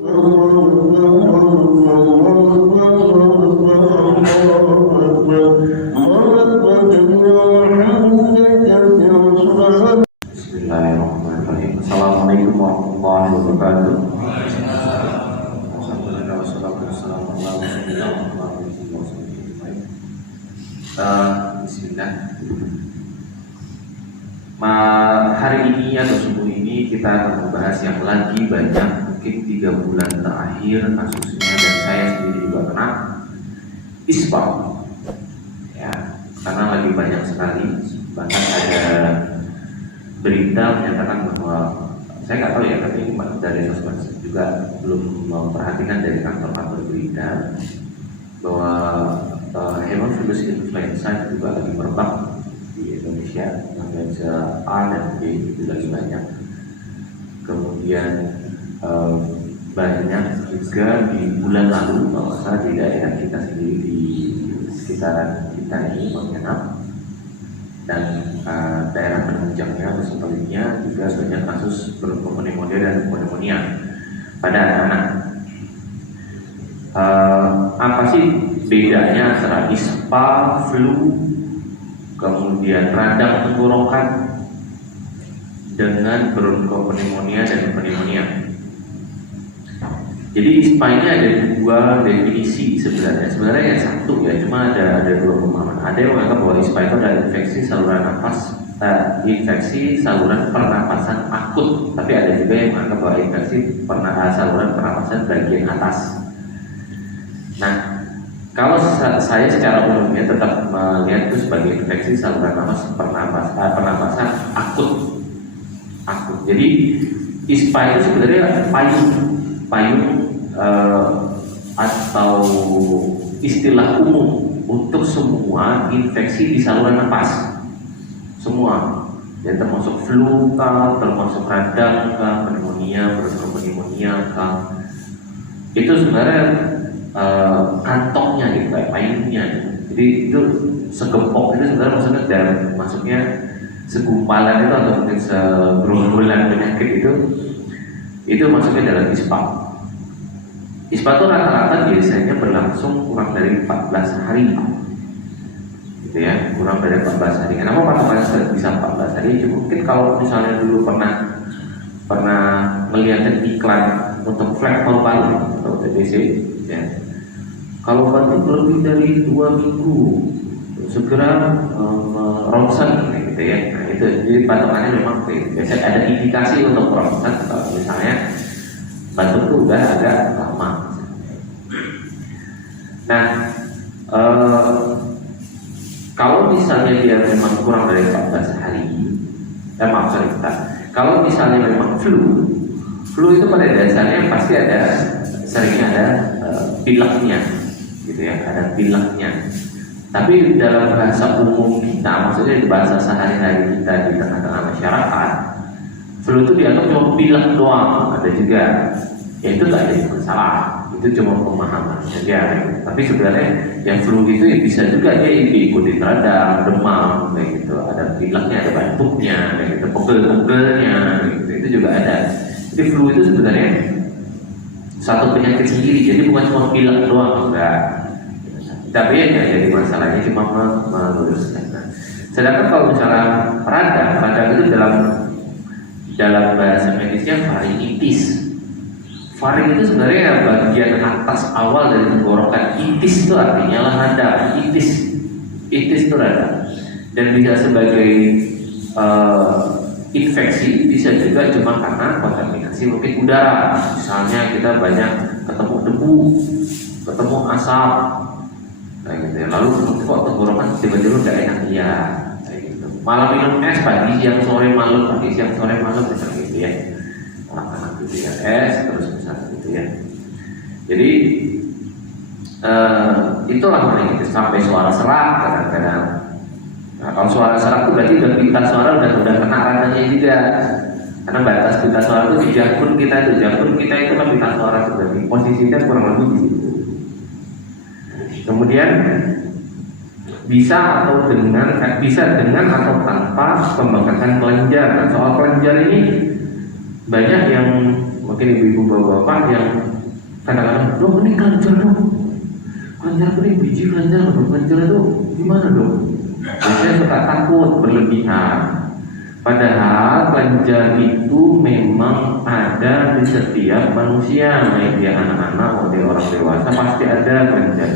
Bismillahirrahmanirrahim. Assalamualaikum warahmatullahi wabarakatuh. Alhamdulillah wassalatu wassalamu ala rasulillah wa ala alihi wa sahbihi. Bismillah. Hari ini atau subuh ini kita akan membahas yang lagi banyak, mungkin 3 bulan terakhir kasusnya, dan saya sendiri juga kena ispa. Ya, karena lagi banyak sekali, bahkan ada berita menyatakan bahwa saya nggak tahu ya, tapi dari sosmed juga belum memperhatikan dari kantor-kantor berita bahwa hemophilus influenza juga lagi merebak di Indonesia, influenza A dan B itu lagi banyak. Kemudian banyak juga di bulan lalu kalau saya di daerah kita sendiri di sekitaran kita ini Pontianak dan daerah penunjangnya atau sebaliknya juga banyak kasus pneumonia dan pneumonia pada anak-anak. Apa sih bedanya antara ispa, flu, kemudian radang tenggorokan dengan bronchopneumonia dan pneumonia? Jadi ISPA ini ada 2 definisi sebenarnya. Sebenarnya yang satu ya, cuma ada 2 pemahaman. Ada yang menganggap bahwa ISPA itu adalah infeksi saluran pernapasan akut. Tapi ada juga yang menganggap bahwa infeksi saluran pernapasan bagian atas. Nah, kalau saya secara umumnya tetap melihat itu sebagai infeksi saluran pernapasan akut. Jadi ISPA itu sebenarnya payung atau istilah umum untuk semua infeksi di saluran nafas, semua, ya, termasuk flu, termasuk radang, pneumonia, bronchopneumonia, itu sebenarnya kantongnya gitu, kayak payungnya. Jadi itu segempok itu sebenarnya maksudnya segumpalan itu atau mungkin segerombolan penyakit itu masuknya dalam ISPA. ISPA itu rata-rata biasanya berlangsung kurang dari 14 hari, gitu ya, kurang dari 14 hari. Kenapa patokannya bisa 14 hari? Mungkin kalau misalnya dulu pernah melihat iklan untuk flek paru-paru atau TBC, ya, kalau batuk lebih dari 2 minggu segera ronsen, gitu ya. Nah, itu jadi patokannya memang biasanya ada indikasi untuk ronsen kalau misalnya batuk itu udah agak lama. Nah, kalau misalnya dia memang kurang dari 14 hari, kalau misalnya memang flu itu pada dasarnya pasti seringnya ada pileknya, gitu ya, ada pileknya. Tapi dalam bahasa umum kita, maksudnya di bahasa sehari-hari kita di tengah-tengah masyarakat, flu itu dianggap cuma pilek doang. Ada juga, ya itu tidak ada masalah, itu cuma pemahaman saja. Tapi sebenarnya yang flu itu ya bisa juga dia diikuti radang, demam, kayak gitu. Ada pileknya, ada batuknya, kayak gitu, pegel-pegelnya, gitu. Itu juga ada. Jadi flu itu sebenarnya satu penyakit sendiri, jadi bukan cuma pilek doang, enggak. Tapi ya jadi masalahnya cuma meluruskan. Sedangkan kalau misalnya radang itu dalam bahasa medisnya faringitis. Faring itu sebenarnya bagian atas awal dari tenggorokan. Itis itu artinya lah radang. Itis itu radang. Dan bisa sebagai infeksi, bisa juga cuma karena kontaminasi mungkin udara. Misalnya kita banyak ketemu debu, ketemu asap, kayak gitu ya. Lalu kok tenggorokan tiba-tiba udah enak, ya, kayak gitu. Malam minum es pagi siang sore malam, pagi siang sore malam, misalnya gitu ya. Anak-anak gitu ya, es terus misalnya gitu ya. Jadi itulah paling itu, sampai suara serak kadang-kadang. Nah, kalau suara serak itu berarti udah pita suara udah kena radangnya juga. Karena batas pita suara itu di jantung kita itu kan pita suara itu berarti posisinya kurang lebih di situ. Kemudian bisa dengan atau tanpa pembengkakan kelenjar. Nah, soal kelenjar ini banyak yang mungkin ibu-ibu bapak-bapak yang kadang-kadang, loh ini kelenjar dong, kelenjar ini biji kelenjar itu gimana dong? Biasanya suka takut berlebihan. Padahal kelenjar itu memang ada di setiap manusia, baik dia anak-anak maupun orang dewasa pasti ada kelenjar.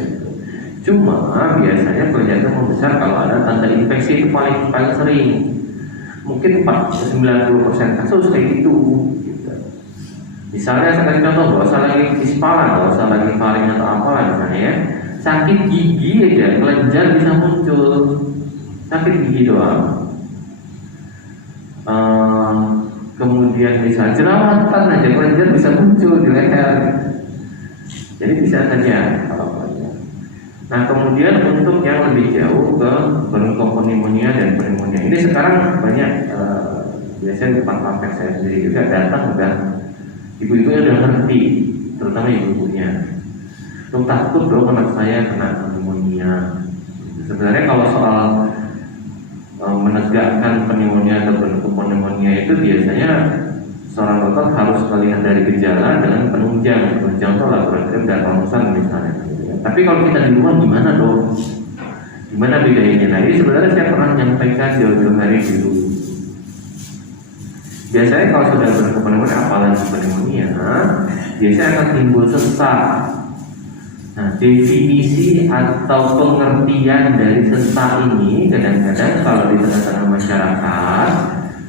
Cuma biasanya kelenjar itu membesar kalau ada tanda infeksi, itu paling sering. Mungkin 90% kasus kayak gitu. Misalnya saya kasih contoh, nggak usah lagi ispalan, nggak usah lagi faring atau apalah misalnya ya. Sakit gigi aja kelenjar bisa muncul. Sakit gigi doang. Kemudian bisa jerawatan aja kelenjar bisa muncul di leher. Jadi bisa saja kalau kelenjar. Nah kemudian untuk yang lebih jauh ke bronchopneumonia dan pneumonia. Ini sekarang banyak biasanya di depan praktek saya sendiri juga datang udah ibu-ibunya udah ngerti, terutama ibu-ibunya. Tuh takut dong anak saya kena pneumonia. Sebenarnya kalau soal menegakkan pneumonia atau bronchopneumonia itu biasanya seorang dokter harus melihat dari gejala dengan penunjang. Contoh laboratorium dan rongsan misalnya. Tapi kalau kita di luar gimana dong? Gimana bedanya? Nah ini sebenarnya saya pernah menyampaikan jauh-jauh hari dulu. Biasanya kalau sudah bronchopneumonia apalagi pneumonia, biasanya akan timbul sesak. Nah, definisi atau pengertian dari sesak ini kadang-kadang kalau di tengah-tengah masyarakat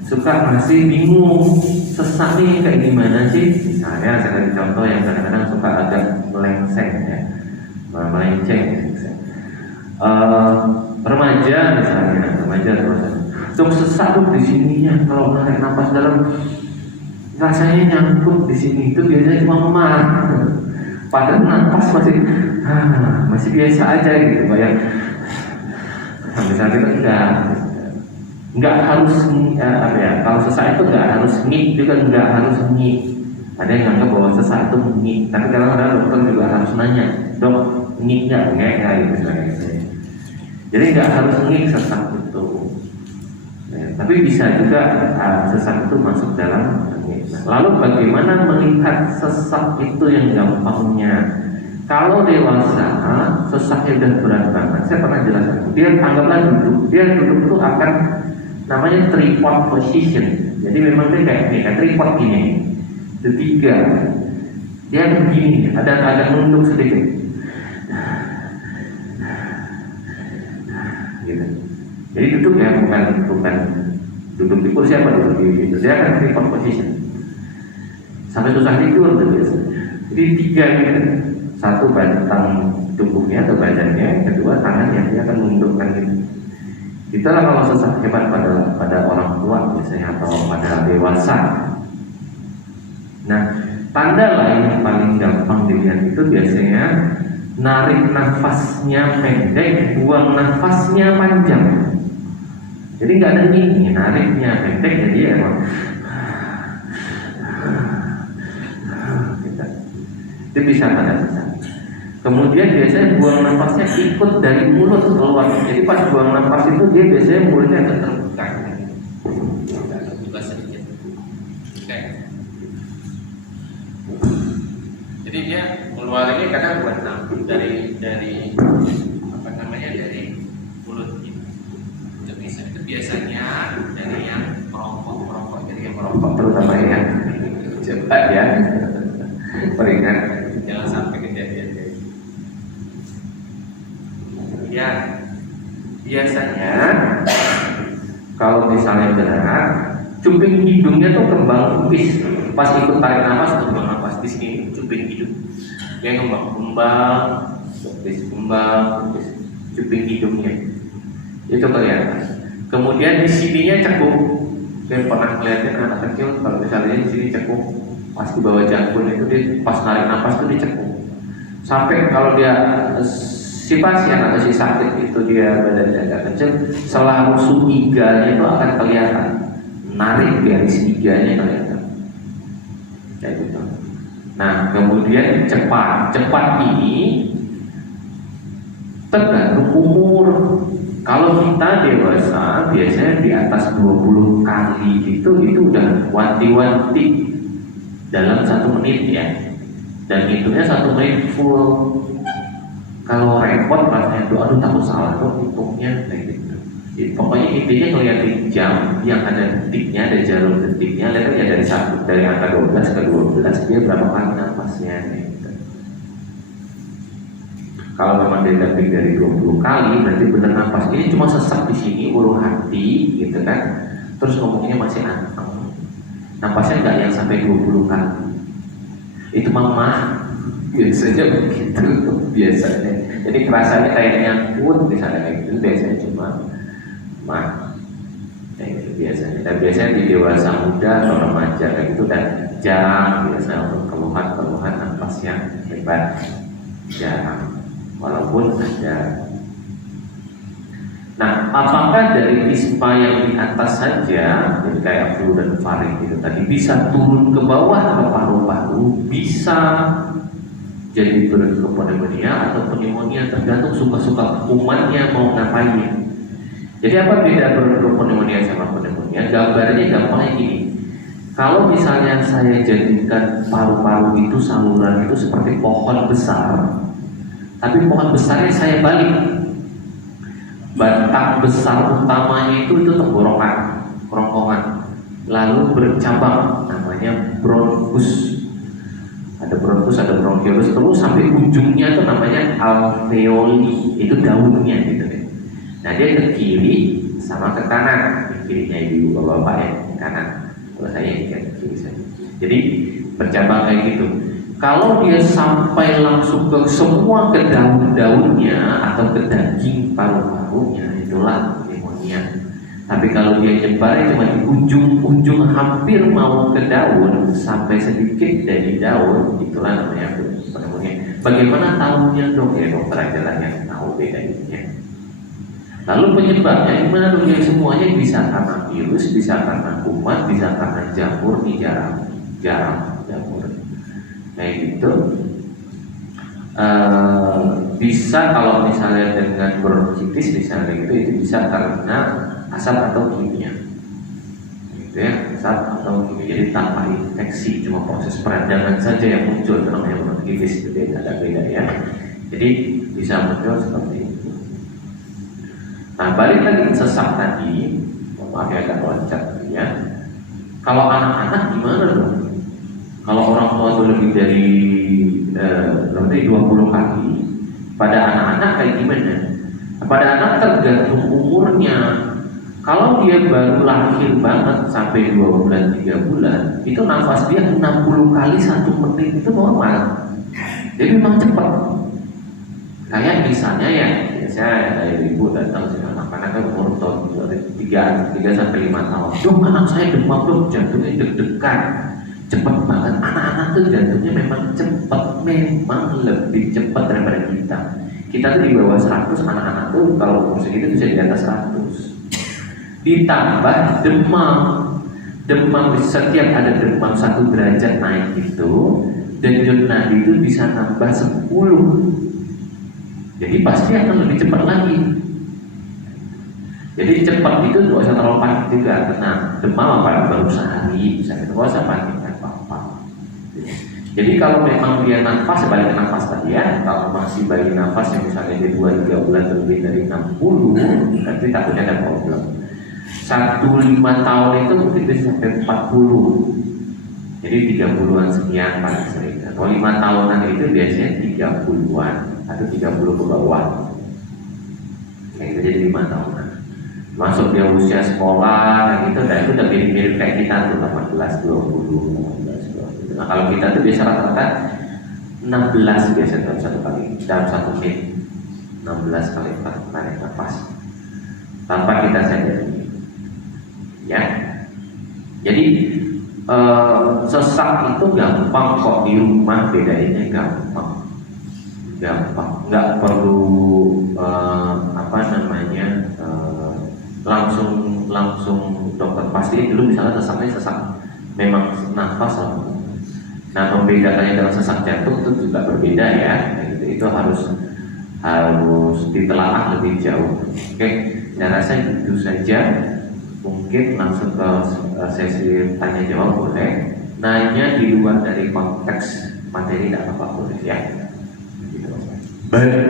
suka masih bingung sesak ini kayak gimana sih? Misalnya saya kasih contoh yang kadang-kadang suka agak melengseng ya, melenceng. Remaja misalnya, remaja dok sesak tuh di sininya kalau menarik napas dalam rasanya nyangkut di sini itu biasanya cuma memar. Padahal nafas masih biasa aja gitu, bayang. Sampai saat itu enggak harus apa ya? Kalau sesak itu enggak harus ngik juga enggak harus ngik. Ada yang nganggap bahwa sesak itu ngik, tapi kadang-kadang dokter juga harus nanya, dok ngik enggak gitu misalnya. Jadi enggak harus ngik sesak itu. Ya, tapi bisa juga sesak itu masuk dalam. Lalu bagaimana melihat sesak itu yang gampangnya? Kalau dewasa sesaknya udah berat banget, saya pernah jelaskan. Dia anggaplah duduk, dia duduk itu akan namanya tripod position. Jadi memang dia kayak tripod gini, ketiga. Dia akan begini, ada nunduk sedikit. Gitu. Jadi duduk ya bukan duduk di kursi apa duduk di itu. Dia akan tripod position. Sampai susah tidur tuh biasanya. Jadi tiga gitu. Satu batang tubuhnya atau badannya, kedua tangan yang dia akan menundukkan gitu. Itulah kalau sesak hebat pada orang tua biasanya atau pada dewasa. Nah, tanda lain yang paling gampang dilihat itu biasanya narik nafasnya pendek, buang nafasnya panjang. Jadi nggak ada ini, nariknya pendek jadi emang itu bisa tanda sesak. Kemudian biasanya buang nafasnya ikut dari mulut keluar. Jadi pas buang nafas itu dia biasanya mulutnya agak terbuka sedikit. Oke. Jadi dia keluarinnya kadang buat dari apa namanya dari mulut gitu. Itu biasanya dari yang merokok, jadi yang merokok terutama yang cepat ya. Peringat jangan sampai kejadian ya. Biasanya kalau misalnya benar cuping hidungnya tuh kembang kupis. Pas ikut tarik nafas kembang nafas di sini cuping hidung dia kembang kupis cuping hidungnya itu kelihatan. Kemudian di sininya cekuk. Saya pernah ngeliatin anak kecil kalau misalnya di sini cekuk. Pas di bawah jangkung itu dia pas narik nafas itu dicekuk. Sampai kalau dia si pasien atau si sakit itu dia badannya agak kecil, selarusung iganya itu akan kelihatan. Narik garis iganya kelihatan. Kayak gitu. Nah, kemudian cepat ini tergantung umur. Kalau kita dewasa biasanya di atas 20 kali itu udah wanti-wanti. dalam 1 menit ya, dan hitungnya 1 menit full. Kalau repot rasanya tuh, aduh takut salah kok hitungnya kayak gitu. Jadi, pokoknya intinya ngeliatin jam yang ada detiknya, ada jarum detiknya, lihat ya dari angka 12 ke 12 dia berapa kali nafasnya gitu. Kalau memang dia lebih dari 20 kali, berarti benar nafas. Ini cuma sesak di sini, ulu hati, gitu kan. Terus ngomongnya masih anteng. Nafasnya nggak yang sampai 20 kali. Itu mama biasanya begitu, biasanya. Jadi rasanya kayak nyangkut, misalnya kayak gitu, biasanya cuma mah. Itu biasanya. Dan biasanya di dewasa muda atau remaja kayak gitu, dan jarang biasanya untuk keluhan nafas yang hebat, jarang. Walaupun ada. Nah, apakah dari ispa yang di atas saja, jadi kayak flu dan faring itu tadi, bisa turun ke bawah ke paru-paru, bisa jadi bronchopneumonia atau pneumonia, tergantung suka-suka kumannya mau ngapain. Jadi apa beda bronchopneumonia sama pneumonia? Gambarnya gampangnya gini. Kalau misalnya saya jadikan paru-paru itu, saluran itu seperti pohon besar, tapi pohon besarnya saya balik. Batang besar utamanya itu tenggorokan, kerongkongan, lalu bercabang, namanya bronkus. Ada bronkus, ada bronchiolus, terus sampai ujungnya itu namanya alveoli, itu daunnya gitu kan. Nah dia ke kiri sama ke kanan, kirinya ibu bapak ya, ke kanan. Kalau saya ini kan ke kiri saja. Jadi bercabang kayak gitu. Kalau dia sampai langsung ke semua ke daun-daunnya atau ke daging paru-parunya, itulah pneumonia. Tapi kalau dia nyebarnya cuma di ujung-ujung hampir mau ke daun sampai sedikit dari daun, itulah namanya pneumonia. Bagaimana tahunya dok? Ya dokter aja lah yang tahu bedanya. Lalu penyebabnya gimana dok? Ya semuanya bisa karena virus, bisa karena kuman, bisa karena jamur nih, jarang jamur. Kayak gitu. Bisa kalau misalnya dengan bronkitis misalnya gitu, itu bisa karena asap atau kimia, gitu ya, asap atau kimia. Jadi tanpa infeksi, cuma proses peradangan saja yang muncul, itu namanya bronkitis. Itu ada beda ya. Jadi bisa muncul seperti itu. Nah balik lagi sesak tadi, maaf ya agak loncat ya. Kalau anak-anak gimana dong? Kalau orang tua itu lebih dari 20 kali, pada anak-anak kayak gimana? Pada anak tergantung umurnya. Kalau dia baru lahir banget sampai 2 bulan, 3 bulan, itu nafas dia 60 kali 1 menit itu normal. Jadi memang cepat. Kayak misalnya ya, biasanya ada ibu datang sih, anak-anak kan umur tahun 3 sampai 5 tahun. Dok, anak saya demam dok, jantungnya deg-degan. Cepat banget, anak-anak tuh jantungnya memang cepat, memang lebih cepat daripada kita. Kita tuh di bawah 100, anak-anak tuh kalau umur segitu bisa di atas 100. Ditambah demam setiap ada demam 1 derajat naik itu, denyut nadi itu bisa nambah 10. Jadi pasti akan lebih cepat lagi. Jadi cepat itu nggak usah terlalu panik juga, tenang. Demam apa baru sehari, misalnya nggak usah panik. Jadi kalau memang dia nafas, balik ke nafas tadi ya. Kalau masih bayi nafas yang misalnya dia 2-3 bulan lebih dari 60, nanti takutnya ada problem. 1-5 tahun itu mungkin bisa sampai 40. Jadi 30-an sekian paling sering. Kalau 5 tahunan itu biasanya 30-an atau 30 ke bawah. Kayak itu jadi 5 tahunan. Masuk dia usia sekolah, gitu, dan itu udah mirip-mirip kayak kita tuh 18, 20. Nah kalau kita tuh biasa rata-rata 16 biasa dalam satu menit 16 kali tarik nafas tanpa kita sadari ya. Jadi sesak itu gampang kok, di rumah bedainnya gampang, nggak perlu langsung dokter pasti dulu misalnya sesaknya sesak memang nafas atau. Nah membedakannya dengan sesak jantung itu juga berbeda ya. Itu harus ditelaah lebih jauh. Oke, saya rasa itu saja. Mungkin langsung ke sesi tanya jawab boleh. nanya di luar dari konteks materi tidak apa-apa boleh ya. Gitu. Baik,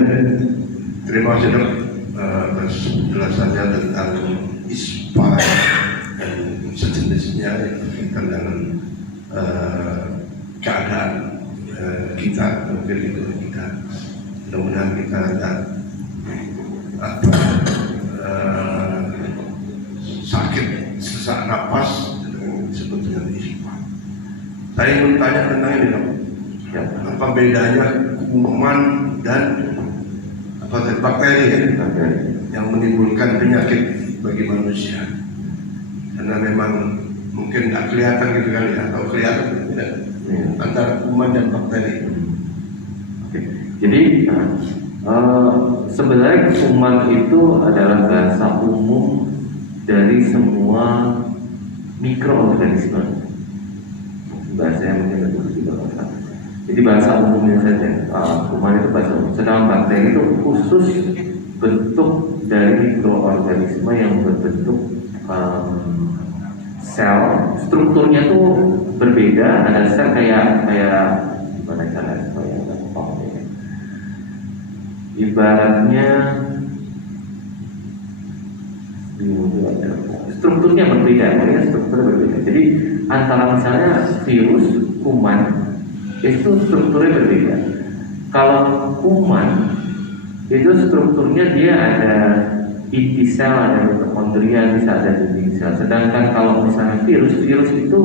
terima kasih dok atas penjelasannya tentang ISPA dan sejenisnya yang berkaitan dengan keadaan kita, mungkin itu kita. Mudah-mudahan kita tidak sakit sesak napas disebut dengan ISPA. Saya ingin tanya tentang ini dok. Apa bedanya kuman dan bakteri ya, yang menimbulkan penyakit bagi manusia? Karena memang mungkin tidak kelihatan gitu kali atau kelihatan tidak antara kuman dan bakteri. Jadi sebenarnya kuman itu adalah bahasa umum dari semua mikroorganisme. Bahasanya mungkin lebih juga. Jadi bahasa umumnya saja, kuman itu bahasa umum. Sedangkan bakteri itu khusus bentuk dari mikroorganisme yang berbentuk sel. Strukturnya tuh berbeda. Ada sel kayak gimana cara supaya ya. Ibaratnya strukturnya berbeda, strukturnya berbeda. Jadi antara misalnya virus, kuman itu strukturnya berbeda. Kalau kuman itu strukturnya dia ada inti sel, ada mitokondria, bisa ada dinding sel. Sedangkan kalau misalnya virus itu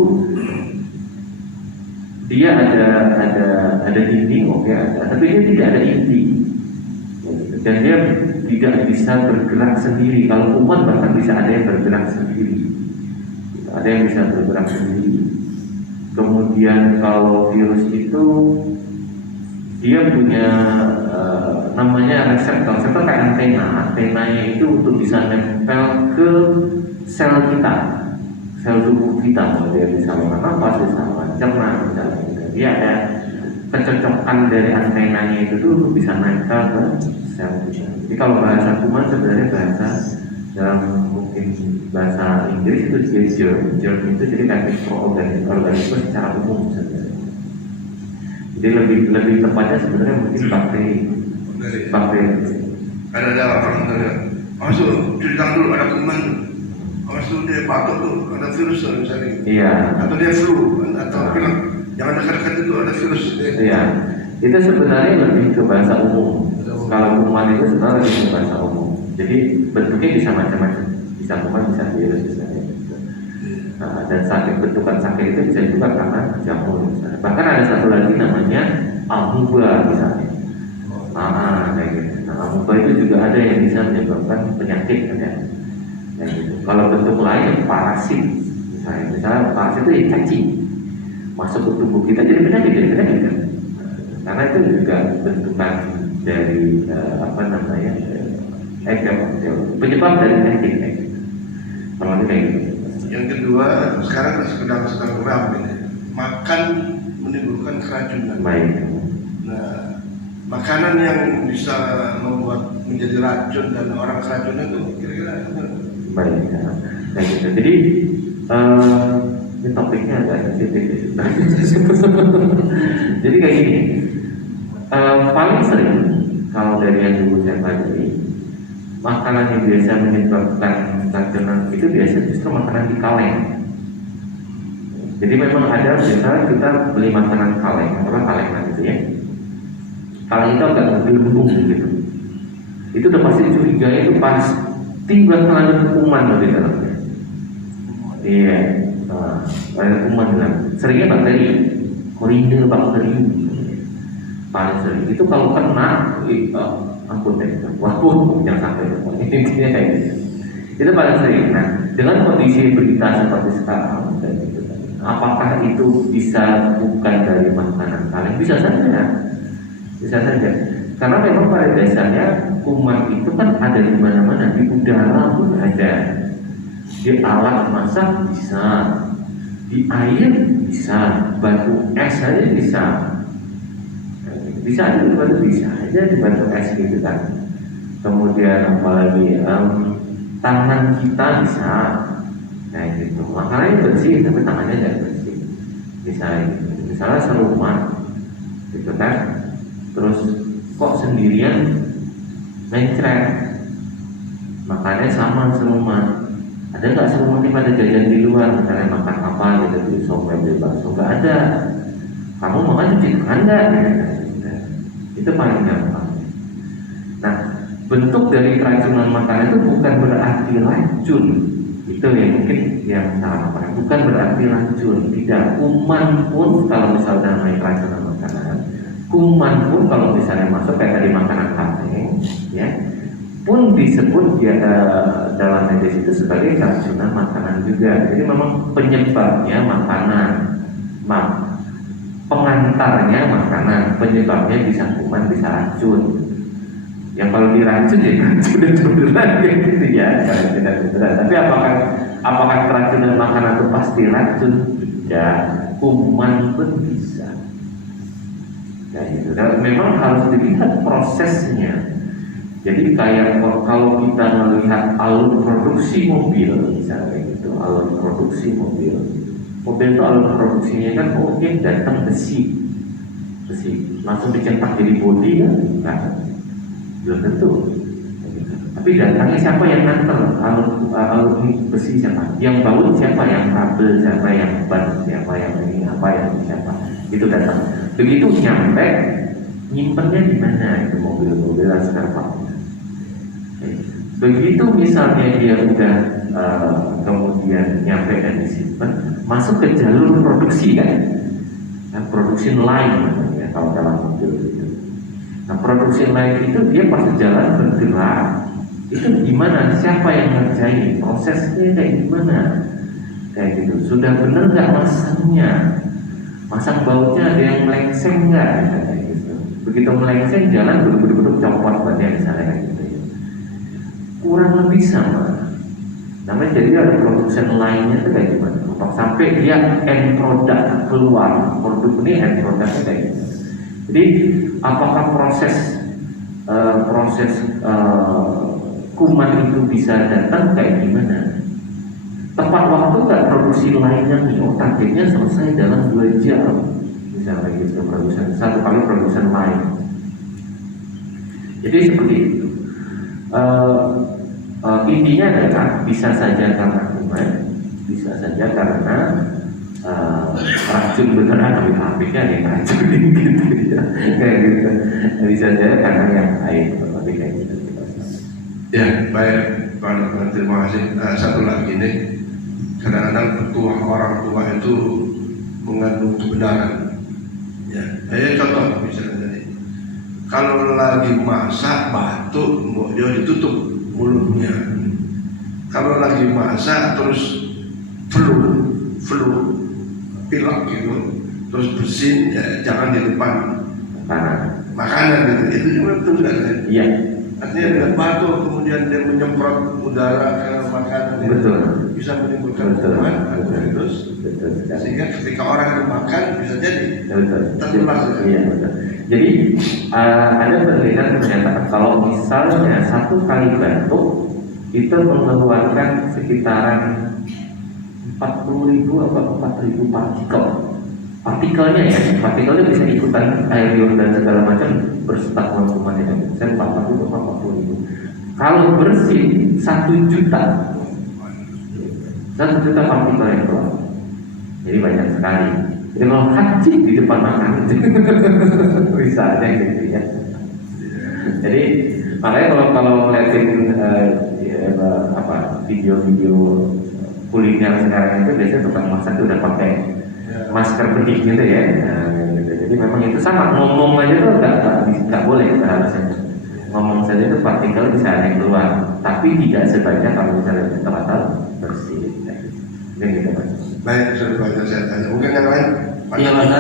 dia ada dinding, oke ada, tapi dia tidak ada inti dan dia tidak bisa bergerak sendiri. Kalau kuman bahkan bisa ada yang bergerak sendiri, ada yang bisa bergerak sendiri. Kemudian kalau virus itu dia punya namanya reseptor kayak antenanya itu untuk bisa nempel ke sel kita, sel tubuh kita. Kalau dia bisa saluran nafas, bisa saluran cerna, misalnya dia ada kecocokan dari antenanya itu tuh untuk bisa nempel ke sel kita. Jadi kalau bahasa kuman sebenarnya bahasa dalam mungkin bahasa Inggris itu dia germ itu jadi kayak mikroorganisme secara umum sebenarnya. Jadi lebih tepatnya sebenarnya mungkin bakteri. Ada orang masuk cerita dulu ada kuman, masuk dia batuk tuh ada virus misalnya. Iya. Atau dia flu atau bilang jangan dekat-dekat itu ada virus. Iya. Itu sebenarnya lebih ke bahasa umum. Kalau kuman itu sebenarnya lebih ke bahasa umum. Jadi bentuknya bisa macam-macam, bisa kuman, bisa virus, bisa gitu. Dan bentukan sakit itu bisa juga karena jamur misalnya. Bahkan ada satu lagi namanya amuba misalnya. Kayak gitu. Nah, amuba itu juga ada yang bisa menyebabkan penyakit kan. Gitu. Kalau bentuk lain parasit, misalnya parasit itu cacing masuk ke tubuh kita jadi penyakit kan. Karena itu juga bentukan dari penyebab dari penyakit kalau kayak gitu. Yang kedua, sekarang sedang ramai makan menimbulkan keracunan. Baik. Nah, makanan yang bisa membuat menjadi racun dan orang keracunan itu kira-kira baik. Kayak gitu. Jadi ini topiknya agak sensitif. Jadi kayak gini. Paling sering kalau dari yang dulu saya pelajari, makanan yang biasa menyebabkan keracunan itu biasanya justru makanan di kaleng. Jadi memang ada biasanya kita beli makanan kaleng, kalengan gitu ya. Kaleng itu agak gelembung gitu. Itu udah pasti curiga itu pasti bakal ada kuman di dalamnya. Iya, ada kuman dalam. Seringnya bakteri, korinde bakteri. Paling sering itu kalau kena ampun deh, waduh jangan sampai intinya kayak gitu. Itu paling sering. Nah, dengan kondisi berita seperti sekarang dan gitu, apakah itu bisa bukan dari makanan kaleng? Bisa saja. Karena memang pada dasarnya kuman itu kan ada di mana-mana, di udara pun ada, di alat masak bisa, di air bisa, batu es aja bisa. Bisa aja dibantu es gitu kan. Kemudian apalagi tangan kita bisa kayak gitu. Makanannya bersih tapi tangannya tidak bersih. misalnya serumah gitu kan, terus kok sendirian mencret, makannya sama serumah. Ada nggak serumah ini pada jajan di luar, misalnya makan apa gitu, di somai beli bakso, nggak ada. Kamu makan cuci tangan nggak? Itu paling gampang. Nah, bentuk dari keracunan makanan itu bukan berarti racun. Itu yang mungkin yang salah paham. Bukan berarti racun. Tidak. Kuman pun kalau misalnya namanya keracunan makanan, kuman pun kalau misalnya masuk kayak tadi makanan kaleng, ya, pun disebut ya, dalam medis itu sebagai keracunan makanan juga. Jadi memang penyebabnya makanan, pengantarnya makanan, penyebabnya bisa kuman, bisa racun. Yang kalau diracun ya sudah beneran gitu ya, tidak beneran. Tapi apakah keracunan makanan itu pasti racun? Tidak, kuman pun bisa. Ya gitu. Dan memang harus dilihat prosesnya. Jadi kayak kalau kita melihat alur produksi mobil, misalnya gitu, alur produksi mobil itu alur produksinya kan mungkin datang besi, langsung dicetak jadi bodi kan? Nah, belum tentu. Tapi datangnya siapa yang nganter alur besi siapa? Yang baut siapa? Yang kabel siapa? Yang ban siapa? Yang ini apa? Yang siapa? Itu datang. Begitu nyampe, nyimpennya di mana itu mobil-mobil sekarang? Begitu misalnya dia udah kemudian nyampe dan disimpan, masuk ke jalur produksi kan? Nah, produksi line ya, kalau dalam mobil itu. Nah, produksi line itu dia pas jalan bergerak, itu gimana? Siapa yang ngerjain? Prosesnya kayak gimana? Kayak gitu. Sudah bener nggak masangnya? Masang bautnya ada yang melengseng nggak? Kayak gitu. Begitu melengseng jalan betul-betul copot badannya misalnya kayak gitu. Kurang lebih sama. Namanya jadi ada production line-nya itu kayak gimana? Sampai dia end product keluar, produk ini end productnya kayak gitu. Jadi apakah proses kuman itu bisa datang kayak gimana? Tepat waktu nggak produksi lainnya nih? Oh, targetnya selesai dalam 2 jam, misalnya gitu. Satu kali production line. Jadi seperti itu. Intinya adalah bisa saja karena kuman, bisa saja karena racun beneran, habis-habisnya ada yang racunin gitu ya, kayak gitu. Bisa saja karena yang lain, seperti kayak gitu. Ya, baik Pak, terima kasih. Satu lagi nih, kadang-kadang orang tua itu mengandung kebenaran. Ya, contoh misalnya tadi, kalau lagi masak batuk, dia ditutup mulutnya. Kalau lagi masak terus flu pilek gitu, terus bersin, ya, jangan di depan makanan gitu. Itu juga betul kan? Iya. Artinya dia batuk kemudian dia menyemprot udara ke makanan, betul, bisa menimbulkan kuman terus, sehingga ketika orang itu makan bisa jadi tertular. Iya, betul. Jadi ada penelitian menyatakan kalau misalnya 1 kali batuk itu mengeluarkan sekitaran 40.000 atau 4.000 partikelnya ya, partikelnya bisa ikutan air liur dan segala macam bersetak kuman itu. Saya 40.000 atau 40.000. Kalau bersih 1 juta partikel yang keluar. Jadi banyak sekali. Jadi kalau haji di depan makanan misalnya gitu ya. Jadi makanya kalau ngeliatin video-video kuliner sekarang itu biasanya tukang masak itu udah pakai masker benih gitu ya. Nah, gitu. Jadi memang itu sama, ngomong aja tuh nggak boleh harusnya. Ngomong saja itu partikel bisa ada yang keluar, tapi tidak sebanyak kalau misalnya tempat bersih. Gitu Mas. Baik, sudah saya tanya. Mungkin yang lain? Iya Mas.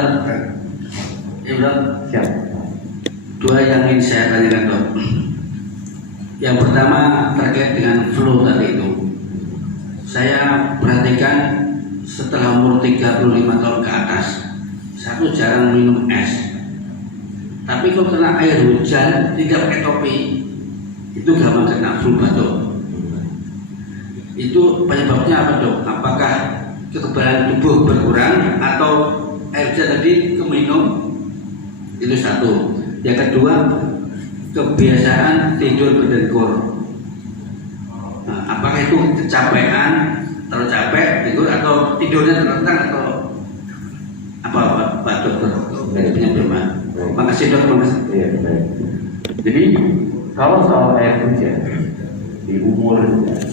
Iya Bro. Siap. 2 yang ingin saya tanyakan Dok. Yang pertama terkait dengan flu tadi itu. Saya perhatikan setelah umur 35 tahun ke atas, saya tuh jarang minum es. Tapi kalau kena air hujan tidak pakai topi, itu gampang kena flu batuk. Itu penyebabnya apa Dok? Apakah kekebalan tubuh berkurang atau air hujan tadi keminum, itu satu. Yang kedua, kebiasaan tidur berdengkur. Nah, apakah itu kecapean, terlalu capek tidur, atau tidurnya terlentang, atau apa Pak Dokter? Dari penyakit Pak. Makasih Dokter. Iya, baik. Jadi kalau soal air hujan di umur,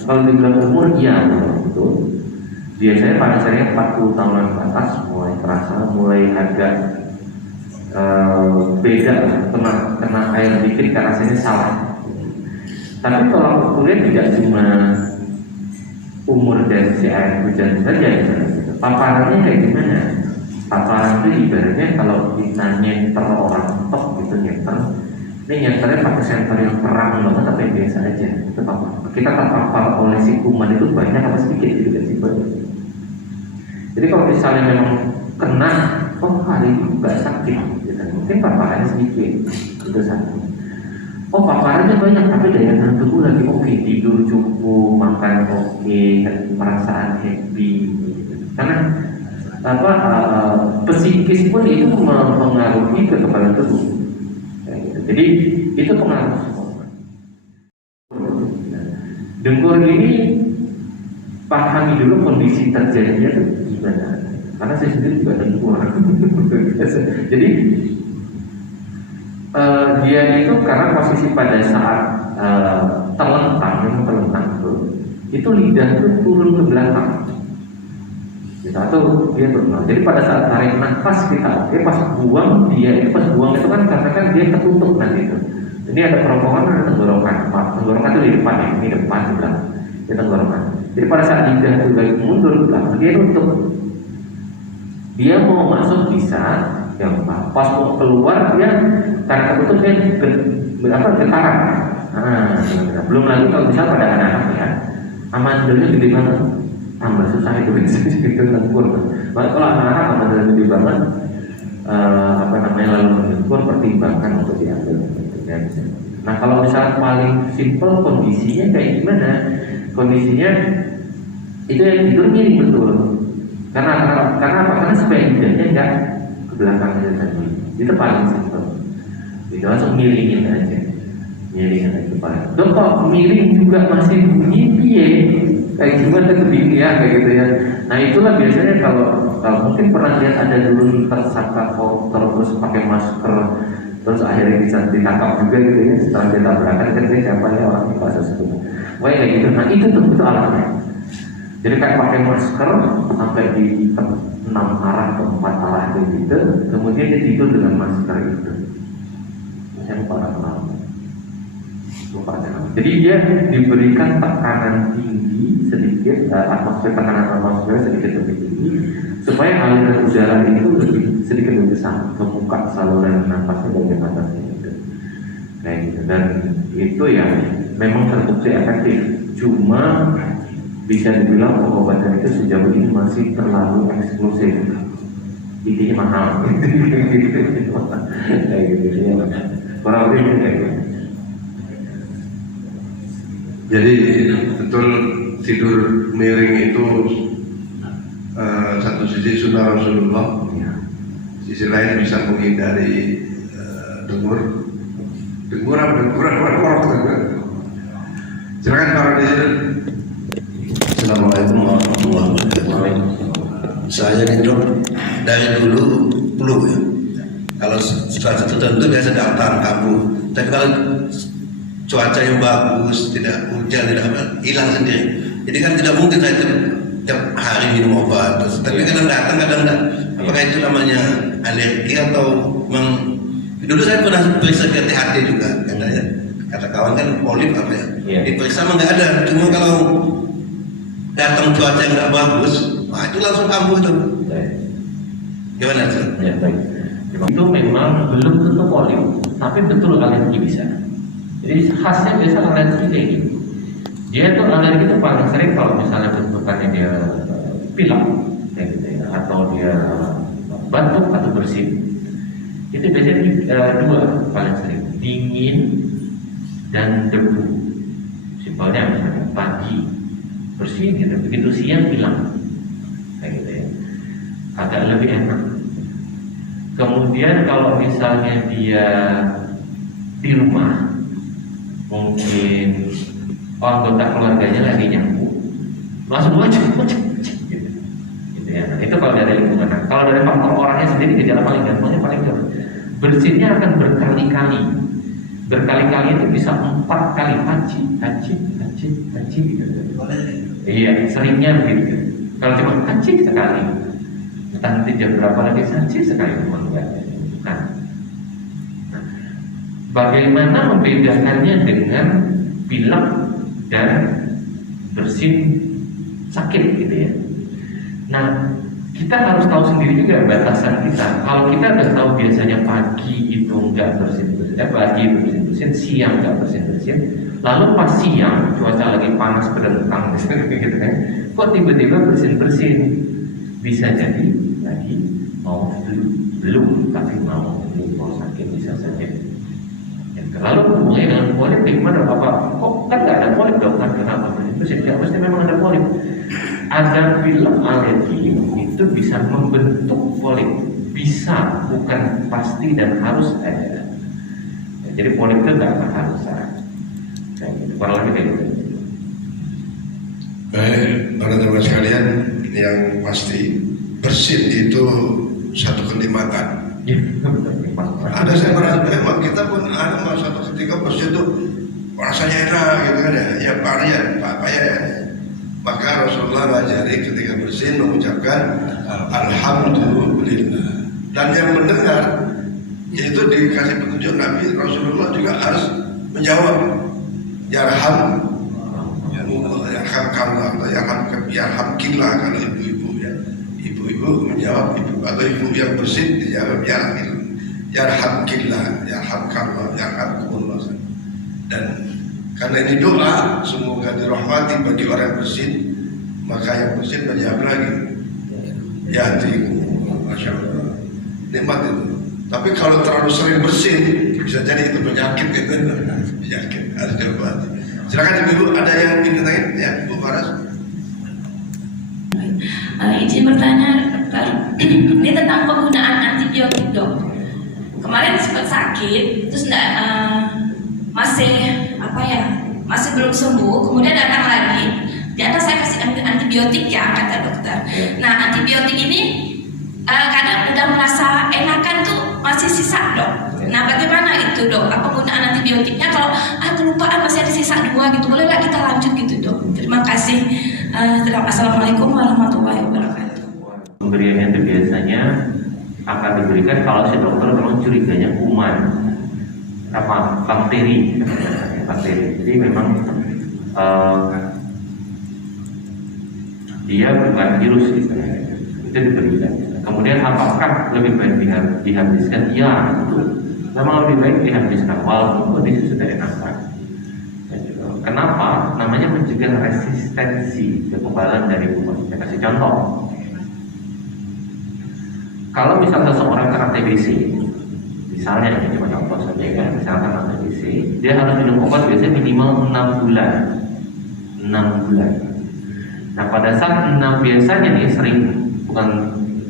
kalau dibilang umur iya betul. Biasanya pada saya 40 tahunan ke atas mulai terasa, mulai agak beda lah, kena air dikit kan rasanya salah. Tapi kalau kuliah tidak cuma umur dan si air hujan saja, paparannya kayak gimana? Paparan itu ibaratnya kalau kita nyenter orang top gitu, ini nyenternya pakai senter yang terang banget tapi yang biasa aja. Itu paparan. Kita terpapar oleh si kuman itu banyak apa sedikit gitu kan sih. Jadi kalau misalnya memang kena, oh hari ini nggak sakit, gitu. Mungkin paparannya sedikit, itu satu. Oh paparannya banyak tapi daya tahan tubuh lagi oke, tidur cukup, makan oke, perasaan happy, gitu. Karena psikis pun itu mempengaruhi kekebalan tubuh. Gitu. Jadi itu pengaruh semua. Dengkur ini pahami dulu kondisi terjadinya itu gimana. Karena saya sendiri juga dengkur. Jadi dia itu karena posisi pada saat terlentang itu lidah itu turun ke belakang. Atau dia turun. Jadi pada saat tarik nafas kita, pas buang itu kan karena kan dia ketutup nanti itu. Ini ada kerongkongan, ada tenggorokan. Tenggorokan itu di depan ya, ini depan di belakang. Ini tenggorokan. Jadi pada saat lidah itu lagi mundur ke belakang, dia tutup. Dia mau masuk bisa, yang pas mau keluar dia karena ketutup dia getaran. Belum lagi kalau misalnya pada anak-anak ya, amandelnya gede banget. Tambah susah itu gitu dengkur. Kalau anak-anak amandel gede banget, lalu mendengkur, pertimbangkan untuk diambil. Nah kalau misalnya paling simpel kondisinya kayak gimana? Kondisinya itu yang tidur miring betul. Karena apa? Karena supaya lidahnya enggak ke belakang aja tadi. Itu paling simpel. Itu langsung miringin aja paling. Dok kok miring juga masih bunyi piye? Kayak gimana kebingungan ya kayak gitu ya. Nah itulah biasanya kalau mungkin pernah lihat ada dulu tersangka terus pakai masker, terus akhirnya bisa ditangkap juga gitu ya. Setelah dia tabrakan kan dia siapa ya orang di pasar itu. Wah kayak gitu. Nah itu alatnya. Jadi kayak pakai masker sampai di 6 arah atau 4 arah gitu. Kemudian dia tidur dengan masker itu. Saya lupa nama. Jadi dia diberikan tekanan tinggi sedikit, tekanan atmosfer sedikit lebih tinggi supaya aliran udara itu sedikit lebih besar membuka saluran nafasnya bagian atasnya gitu. Kayak gitu. Dan itu ya memang terbukti efektif. Cuma bisa dibilang pengobatan itu sejauh ini masih terlalu eksklusif. Intinya mahal. Kayak gitu ya. Kurang lebih kayak gitu. Jadi betul tidur miring itu satu sisi sunnah Rasulullah, sisi lain bisa menghindari dengur. Silakan Pak Rodis. Assalamualaikum warahmatullahi wabarakatuh. Saya itu dari dulu flu ya. Kalau cuaca tertentu biasa datang kambuh. Tapi kalau cuaca yang bagus, tidak hujan, tidak apa, hilang sendiri. Jadi kan tidak mungkin saya tiap hari minum obat. Tapi kadang datang, kadang tidak. Apakah itu namanya alergi atau dulu saya pernah periksa ke THT juga, katanya. Kata kawan kan polip apa ya? Diperiksa mah nggak ada. Cuma kalau datang cuaca yang nggak bagus, wah itu langsung kambuh tuh. Gimana sih? Ya baik. Itu memang belum tentu polip, tapi betul alergi bisa. Jadi khasnya biasa alergi kayak gitu. Dia tuh alergi itu paling sering kalau misalnya bentukannya dia pilek, kayak gitu ya, atau dia batuk atau bersin. Itu biasanya dua paling sering, dingin dan debu. Simpelnya misalnya pagi bersin gitu, begitu siang hilang, kayak gitu ya. Agak lebih enak. Kemudian kalau misalnya dia di rumah, mungkin anggota keluarganya lagi nyapu, langsung wajib gitu. Gitu ya. Nah, itu kalau dari lingkungan. Nah, kalau dari faktor orangnya sendiri, gejala paling gampangnya paling gampang. Bersihnya akan berkali-kali. Berkali-kali itu bisa 4 kali haji gitu. Iya, seringnya begitu. Kalau cuma haji sekali, entah nanti jam berapa lagi haji sekali memang enggak. Nah, bagaimana membedakannya dengan pilek dan bersin sakit gitu ya. Nah, kita harus tahu sendiri juga batasan kita. Kalau kita udah tahu biasanya pagi itu enggak bersin-bersin, pagi itu bersin-bersin, siang enggak bersin-bersin, lalu pas siang cuaca lagi panas berdentang gitu kan, kok tiba-tiba bersin-bersin, bisa jadi lagi mau belum tapi mau sakit bisa saja. Lalu hubungannya dengan polip gimana apa? Kok kan nggak ada polip dong? Kan kenapa? Bersin? Ya pasti memang ada polip. Ada film alergi itu bisa membentuk polip, bisa, bukan pasti dan harus ada. Ya, jadi polip itu nggak harus ada. Kayak gitu. Kurang lebih kayak gitu. Baik, teman-teman sekalian, yang pasti bersin itu satu kenikmatan. Ya, betul. Ada saya merasa memang kita pun ada suatu ketika bersin itu rasanya enak gitu kan ya, apa ya. Maka Rasulullah ngajari ketika bersin mengucapkan alhamdulillah, dan yang mendengar yaitu dikasih petunjuk Nabi Rasulullah juga harus menjawab yarham yarhamkillah kalau ibu-ibu ya, ibu-ibu menjawab, ibu atau ibu yang bersin dijawab yarhamkillah, yarhamkallah, yarhamkumullah. Dan karena ini doa semoga dirahmati bagi orang yang bersin, maka yang bersin menjawab lagi ya hatiku, masya Allah, nikmat itu. Tapi kalau terlalu sering bersin bisa jadi itu penyakit gitu, penyakit harus diobati. Silakan ibu, ada yang ingin tanya ya, Bu Faras. Izin bertanya, ini tentang penggunaan antibiotik dok. Kemarin sempat sakit, terus masih belum sembuh, kemudian datang lagi. Di atas saya kasih antibiotik ya kata dokter. Nah antibiotik ini kadang udah merasa enakan tuh masih sisa dok. Nah bagaimana itu dok? Apa penggunaan antibiotiknya? Kalau kelupaan masih ada sisa 2 gitu, bolehlah kita lanjut gitu dok. Terima kasih. Assalamualaikum warahmatullahi wabarakatuh. Pemberiannya itu biasanya akan diberikan kalau si dokter memang curiganya kuman, bakteri. Jadi memang dia bukan virus gitu, itu diberikan. Kemudian apakah lebih baik dihabiskan? Ya, betul. Memang lebih baik dihabiskan walaupun kondisi sudah enakan. Kenapa? Namanya mencegah resistensi kekebalan dari kuman. Saya kasih contoh. Kalau misalnya seorang kena TBC, misalnya ini cuma contoh saja kan, misalkan kena TBC, dia harus minum obat biasanya minimal 6 bulan. 6 bulan. Nah pada saat 6 biasanya nih sering, bukan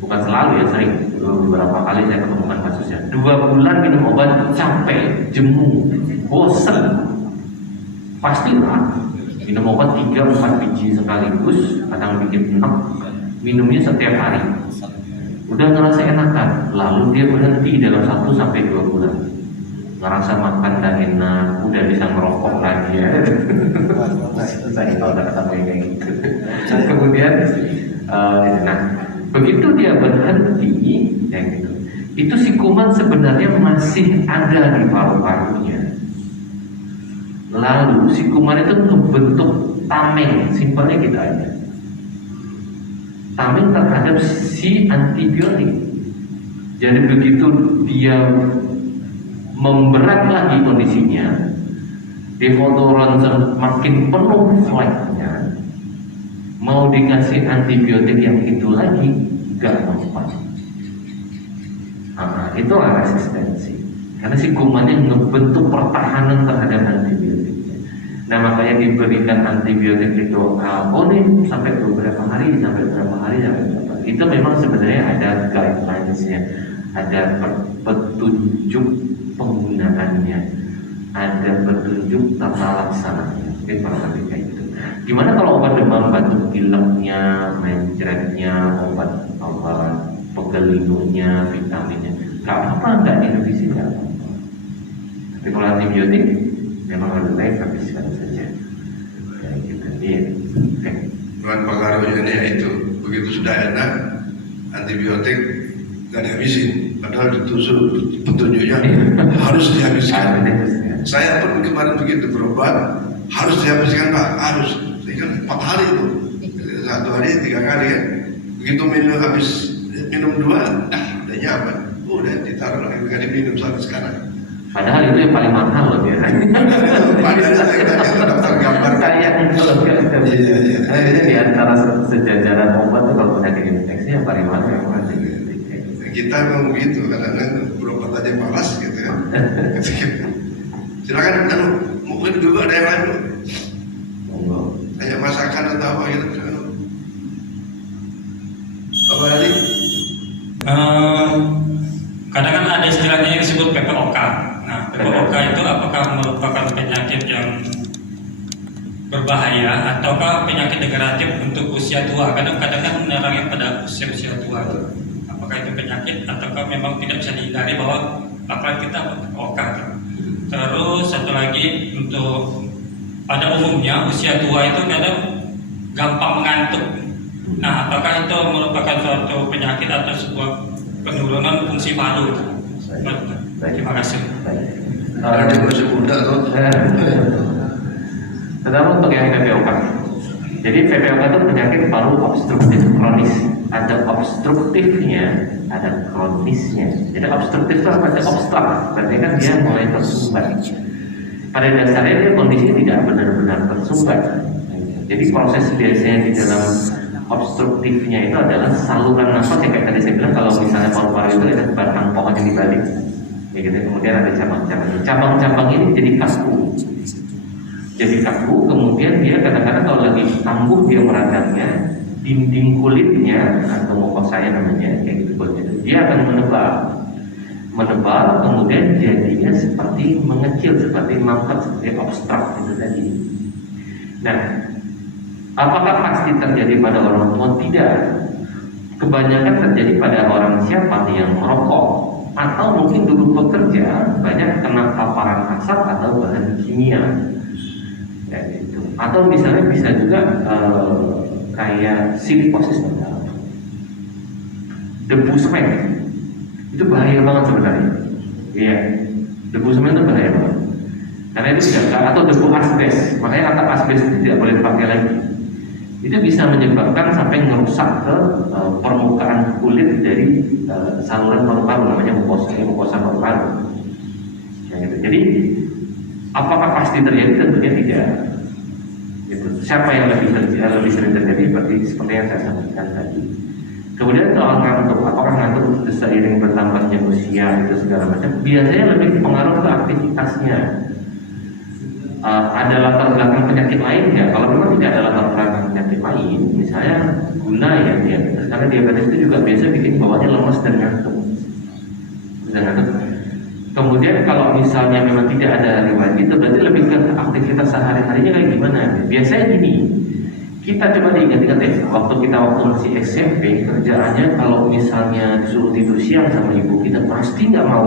selalu ya, sering, beberapa kali saya ketemukan kasusnya 2 bulan minum obat capek, jemu, bosan, pastilah minum obat 3-4 biji sekaligus, kadang bikin enak, minumnya setiap hari. Udah ngerasa enakan, lalu dia berhenti dalam 1-2 bulan, ngerasa makan dan enak, udah bisa ngerokok lagi ya. Saya tahu udah ketemu kayak gitu. Kemudian, nah begitu dia berhenti, ya gitu, itu si kuman sebenarnya masih ada di paru-parunya. Lalu si kuman itu membentuk tameng, simpelnya gitu aja. Tameng terhadap si antibiotik. Jadi begitu dia memberat lagi kondisinya, di foto ronsen makin penuh fleknya, mau dikasih antibiotik yang itu lagi gak mempan. Itu resistensi. Karena si kumannya ngebentuk pertahanan terhadap antibiotik. Nah makanya diberikan antibiotik itu boleh sampai beberapa hari. Itu memang sebenarnya ada guidelines-nya, ada petunjuk penggunaannya, ada petunjuk tata laksananya. Mungkin kurang lebih kayak gitu. Gimana kalau obat demam batuk pileknya, mencretnya, obat pegelingnya, vitaminnya, nggak apa-apa, nggak direvisi, nggak apa-apa. Tapi kalau antibiotik memang lebih baik habiskan saja. Kayak gitu. Iya. Oke. Cuman pengaruhnya itu begitu sudah enak antibiotik nggak dihabisin, padahal ditusuk petunjuknya harus dihabiskan. Saya pun kemarin begitu berobat harus dihabiskan Pak, harus. Ini kan 4 hari itu, 1 hari 3 kali ya. Begitu minum 2, udah nyaman, udah ditaruh lagi nggak diminum sampai sekarang. Padahal itu yang paling mahal loh dia. Padahal saya tanya daftar gambar. Ini di antara sejajaran obat itu kalau penyakit infeksi yang paling mahal yang mana? Kita memang begitu, kadang-kadang berobat aja malas gitu ya. Silakan, mungkin juga ada yang lain, kayak masakan atau apa gitu. Apa tadi? Kadang kan ada istilahnya yang disebut PPOK. Nah, PPOK itu apakah merupakan penyakit yang berbahaya ataukah penyakit degeneratif untuk usia tua? Kadang-kadang kan menerangnya pada usia tua. Apakah itu penyakit ataukah memang tidak bisa dihindari bahwa bakal kita PPOK? Terus satu lagi, untuk pada umumnya usia tua itu kadang gampang mengantuk. Nah, apakah itu merupakan suatu penyakit atau sebuah penurunan fungsi paru? Terima kasih. Ada masih muda tuh. Terutama untuk yang PPOK. Jadi PPOK itu penyakit paru obstruktif kronis. Ada obstruktifnya, ada kronisnya. Jadi obstruktif itu apa? Ada obstrak, berarti kan dia mulai tersumbat. Pada dasarnya dia kondisi tidak benar-benar tersumbat. Jadi proses biasanya di dalam obstruktifnya itu adalah saluran nafas yang kayak tadi saya bilang, kalau misalnya paru-paru itu ada batang pohon yang dibalik, ya gitu. Kemudian ada cabang-cabang ini jadi kaku, kemudian dia kadang-kadang kalau lagi kambuh dia meradangnya, dinding kulitnya atau mukosanya namanya, kayak gitu, dia akan menebal, kemudian jadinya seperti mengecil, seperti mampet, seperti obstrak itu tadi. Nah, apakah pasti terjadi pada orang tua? Tidak. Kebanyakan terjadi pada orang siapa yang merokok atau mungkin dulu bekerja banyak kena paparan asap atau bahan kimia, ya, gitu. Atau misalnya bisa juga kayak silikosis, debu semen itu bahaya banget sebenarnya. Iya, debu semen itu bahaya banget karena itu tidak, atau debu asbes. Makanya kata asbes itu tidak boleh dipakai lagi. Itu bisa menyebabkan sampai merusak ke permukaan kulit dari saluran paru-paru, namanya mukosa paru-paru. Ya, gitu. Jadi apakah pasti terjadi? Tentunya tidak. Gitu. Siapa yang lebih sering terjadi seperti yang saya sampaikan tadi. Kemudian kalau ngantuk, apakah ngantuk seiring bertambahnya usia itu segala macam? Biasanya lebih pengaruh ke aktivitasnya. Ada latar belakang penyakit lain ya? Kalau memang tidak ada latar belakang penyakit lain, misalnya guna ya diabetes, karena diabetes itu juga biasa bikin bawaannya lemas dan ngantuk. Kemudian kalau misalnya memang tidak ada riwayat itu, berarti lebih ke aktivitas sehari-harinya kayak gimana? Biasanya gini, kita coba diingat-ingat ya, waktu masih SMP, kerjaannya kalau misalnya disuruh tidur siang sama ibu kita pasti nggak mau,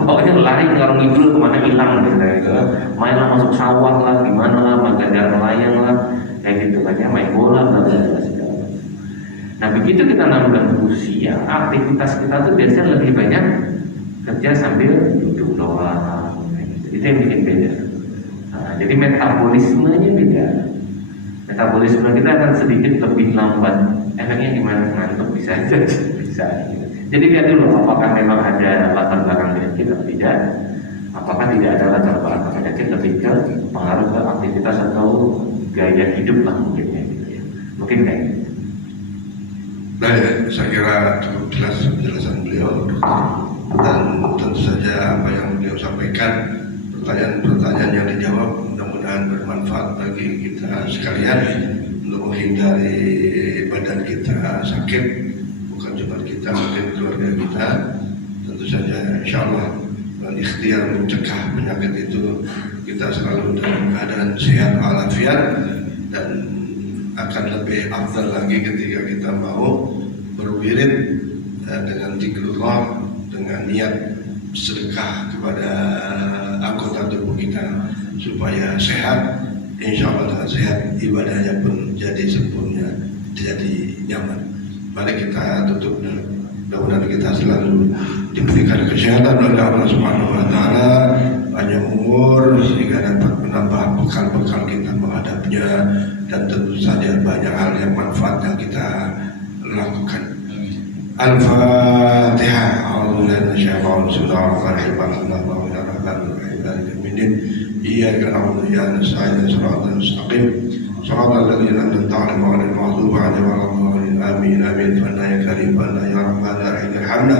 pokoknya lari ngalor ngidul kemana hilang gitu, main lah masuk sawah lah, gimana lah, menggajar melayang lah, kayak gitu kan ya, main bola lah, segala. Nah begitu kita nambah usia, aktivitas kita tuh biasanya lebih banyak kerja sambil duduk doang, itu yang bikin beda. Nah, jadi metabolismenya beda. Metabolisme kita akan sedikit lebih lambat. Efeknya gimana? Ngantuk bisa aja, bisa. Jadi lihat dulu apakah memang ada latar belakang penyakit atau tidak. Apakah tidak ada latar belakang penyakit, lebih ke pengaruh ke aktivitas atau gaya hidup lah mungkin ya, gitu ya. Mungkin kayak gitu. Nah, saya kira cukup jelas penjelasan beliau, dan tentu saja apa yang beliau sampaikan, pertanyaan-pertanyaan yang dijawab mudah-mudahan bermanfaat bagi kita sekalian untuk menghindari badan kita sakit, bukan cuma kita, mungkin keluarga kita, saja insya Allah ikhtiar mencegah penyakit itu kita selalu dalam keadaan sehat walafiat, dan akan lebih afdal lagi ketika kita mau berwirid dengan zikrullah, dengan niat sedekah kepada anggota tubuh kita supaya sehat. Insya Allah dengan sehat ibadahnya pun jadi sempurna, jadi nyaman. Mari kita tutup dulu. Mudah-mudahan kita selalu diberikan kesehatan oleh Allah Subhanahu wa Ta'ala, panjang umur sehingga dapat menambah bekal-bekal kita menghadapnya, dan tentu saja banyak hal yang manfaat yang kita lakukan. Al-Fatihah. Iyyaka na'budu wa iyyaka nasta'in shiratal mustaqim shiratal ladzina an'amta 'alaihim ghairil maghdubi 'alaihim waladdallin. Amin amin. Fa ya karim fa ya rahman ya rahim irhamna.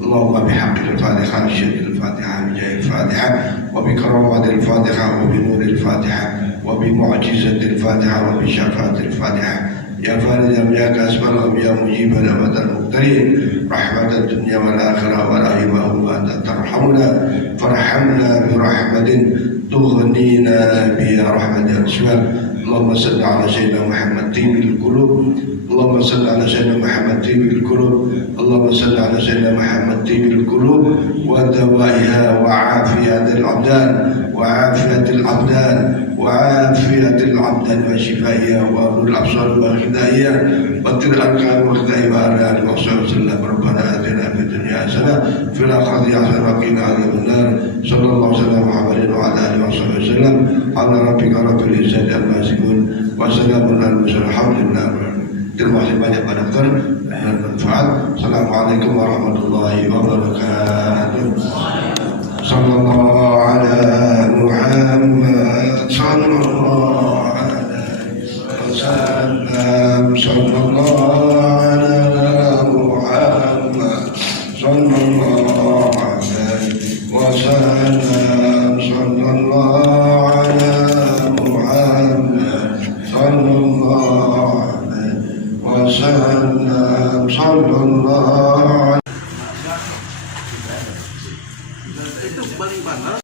Allahumma bihaqqil Fatihah syadil Fatihah bijahil Fatihah wa bi karamatil Fatihah wa bi nuril Fatihah wa bi mu'jizatil Fatihah wa bi syafaatil Fatihah. Ya Faridam ya Kasmalam ya Mujibal abadan muqtarin rahmatan dunya wal akhirah wa rahimahum wa anta tarhamuna farhamna bi rahmatin tughnina bi rahmatil aswad. Allahumma salli ala sayyidina Muhammad tibil qulub. Allahumma salli ala sayyidina Muhammad tibil qulub. Allahumma salli ala sayyidina Muhammad tibil qulub wa dawaiha wa afiyatil abdan wa afiyatil abdan وعافية العبد وشفائها ونور الأبصار وغذائها وطر الأركان وغذائها وعلى آله وصحبه وسلم. ربنا آتنا في الدنيا حسنة في الآخرة حسنة وقنا عذاب النار. صلى الله وسلم على محمد وعلى آله وصحبه وسلم. على ربك رب العزة عما يصفون وسلام على المرسلين الحمد لله. Terima kasih banyak Pak Dokter dan manfaat. Assalamualaikum warahmatullahi wabarakatuh. Sallallahu ala Muhammad sallallahu alaihi wasallam. Sallallahu ala Muhammad sallallahu alaihi wasallam. Sallallahu ala Muhammad sallallahu alaihi wasallam. Sallallahu itu paling panas